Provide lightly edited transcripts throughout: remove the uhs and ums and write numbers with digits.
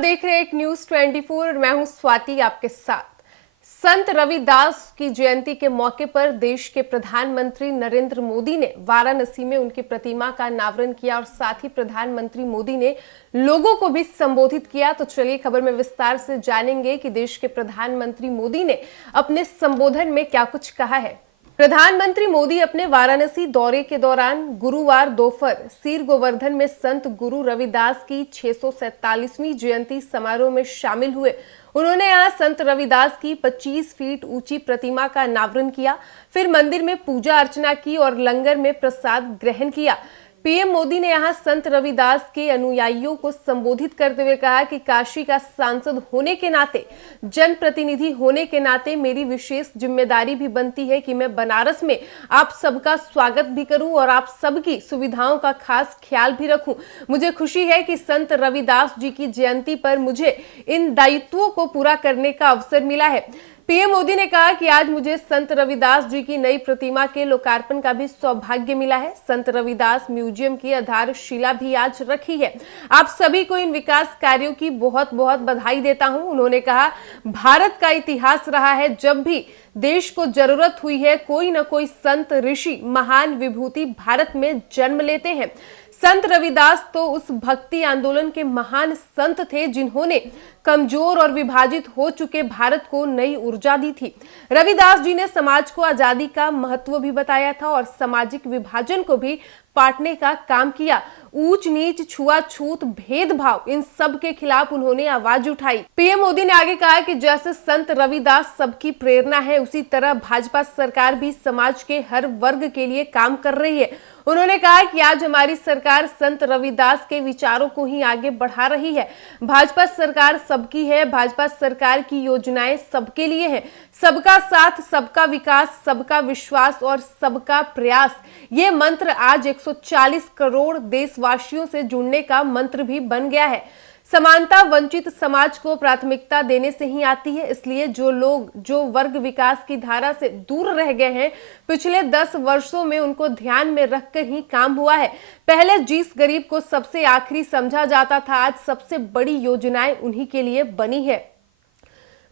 देख रहे हैं एक न्यूज 24 और मैं हूं स्वाति आपके साथ। संत रविदास की जयंती के मौके पर देश के प्रधानमंत्री नरेंद्र मोदी ने वाराणसी में उनकी प्रतिमा का अनावरण किया और साथ ही प्रधानमंत्री मोदी ने लोगों को भी संबोधित किया। तो चलिए खबर में विस्तार से जानेंगे कि देश के प्रधानमंत्री मोदी ने अपने संबोधन में क्या कुछ कहा है। प्रधानमंत्री मोदी अपने वाराणसी दौरे के दौरान गुरुवार दोपहर सीर गोवर्धन में संत गुरु रविदास की 647वीं जयंती समारोह में शामिल हुए। उन्होंने यहां संत रविदास की 25 फीट ऊंची प्रतिमा का अनावरण किया, फिर मंदिर में पूजा अर्चना की और लंगर में प्रसाद ग्रहण किया। पीएम मोदी ने यहां संत रविदास के अनुयायियों को संबोधित करते हुए कहा कि काशी का सांसद होने के नाते, जनप्रतिनिधि होने के नाते मेरी विशेष जिम्मेदारी भी बनती है कि मैं बनारस में आप सबका स्वागत भी करूं और आप सबकी सुविधाओं का खास ख्याल भी रखूं। मुझे खुशी है कि संत रविदास जी की जयंती पर मुझे इन दायित्वों को पूरा करने का अवसर मिला है। पीएम मोदी ने कहा कि आज मुझे संत रविदास जी की नई प्रतिमा के लोकार्पण का भी सौभाग्य मिला है। संत रविदास म्यूजियम की आधारशिला भी आज रखी है। आप सभी को इन विकास कार्यों की बहुत बहुत बधाई देता हूं। उन्होंने कहा, भारत का इतिहास रहा है, जब भी देश को जरूरत हुई है कोई न कोई संत ऋषि महान विभूति भारत में जन्म लेते हैं। संत रविदास तो उस भक्ति आंदोलन के महान संत थे जिन्होंने कमजोर और विभाजित हो चुके भारत को नई ऊर्जा दी थी। रविदास जी ने समाज को आजादी का महत्व भी बताया था और सामाजिक विभाजन को भी पाटने का काम किया। ऊंच नीच, छुआछूत, भेदभाव, इन सब के खिलाफ उन्होंने आवाज उठाई। पीएम मोदी ने आगे कहा कि जैसे संत रविदास सबकी प्रेरणा है, उसी तरह भाजपा सरकार भी समाज के हर वर्ग के लिए काम कर रही है। उन्होंने कहा कि आज हमारी सरकार संत रविदास के विचारों को ही आगे बढ़ा रही है। भाजपा सरकार सबकी है, भाजपा सरकार की योजनाएं सबके लिए है। सबका साथ, सबका विकास, सबका विश्वास और सबका प्रयास, ये मंत्र आज 140 करोड़ देशवासियों से जुड़ने का मंत्र भी बन गया है। समानता वंचित समाज को प्राथमिकता देने से ही आती है, इसलिए जो वर्ग विकास की धारा से दूर रह गए हैं, पिछले 10 वर्षों में उनको ध्यान में रखकर ही काम हुआ है। पहले जिस गरीब को सबसे आखिरी समझा जाता था, आज सबसे बड़ी योजनाएं उन्हीं के लिए बनी है।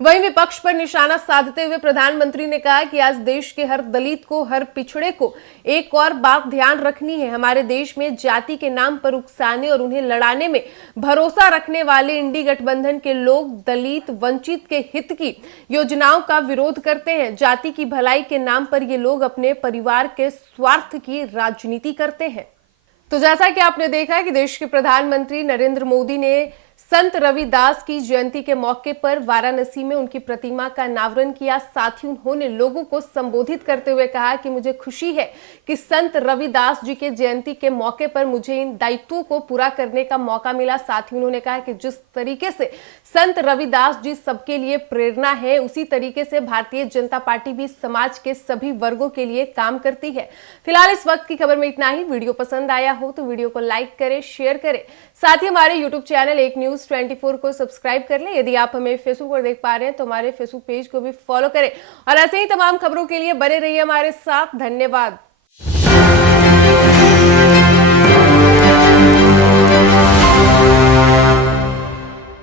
वहीं विपक्ष पर निशाना साधते हुए प्रधानमंत्री ने कहा कि आज देश के हर दलित को, हर पिछड़े को एक और बात ध्यान रखनी है। हमारे देश में जाति के नाम पर उकसाने और उन्हें लड़ाने में भरोसा रखने वाले इंडी गठबंधन के लोग दलित, वंचित के हित की योजनाओं का विरोध करते हैं। जाति की भलाई के नाम पर ये लोग अपने परिवार के स्वार्थ की राजनीति करते हैं। तो जैसा कि आपने देखा कि देश के प्रधानमंत्री नरेंद्र मोदी ने संत रविदास की जयंती के मौके पर वाराणसी में उनकी प्रतिमा का अनावरण किया। साथ ही उन्होंने लोगों को संबोधित करते हुए कहा कि मुझे खुशी है कि संत रविदास जी के जयंती के मौके पर मुझे इन दायित्वों को पूरा करने का मौका मिला। साथ ही उन्होंने कहा कि जिस तरीके से संत रविदास जी सबके लिए प्रेरणा है, उसी तरीके से भारतीय जनता पार्टी भी समाज के सभी वर्गों के लिए काम करती है। फिलहाल इस वक्त की खबर में इतना ही। वीडियो पसंद आया हो तो वीडियो को लाइक करें, शेयर करें। साथ ही हमारे यूट्यूब चैनल एक न्यूज 24 को सब्सक्राइब कर लें। यदि आप हमें फेसबुक पर देख पा रहे हैं तो हमारे फेसबुक पेज को भी फॉलो करें और ऐसे ही तमाम खबरों के लिए बने रहिए हमारे साथ। धन्यवाद।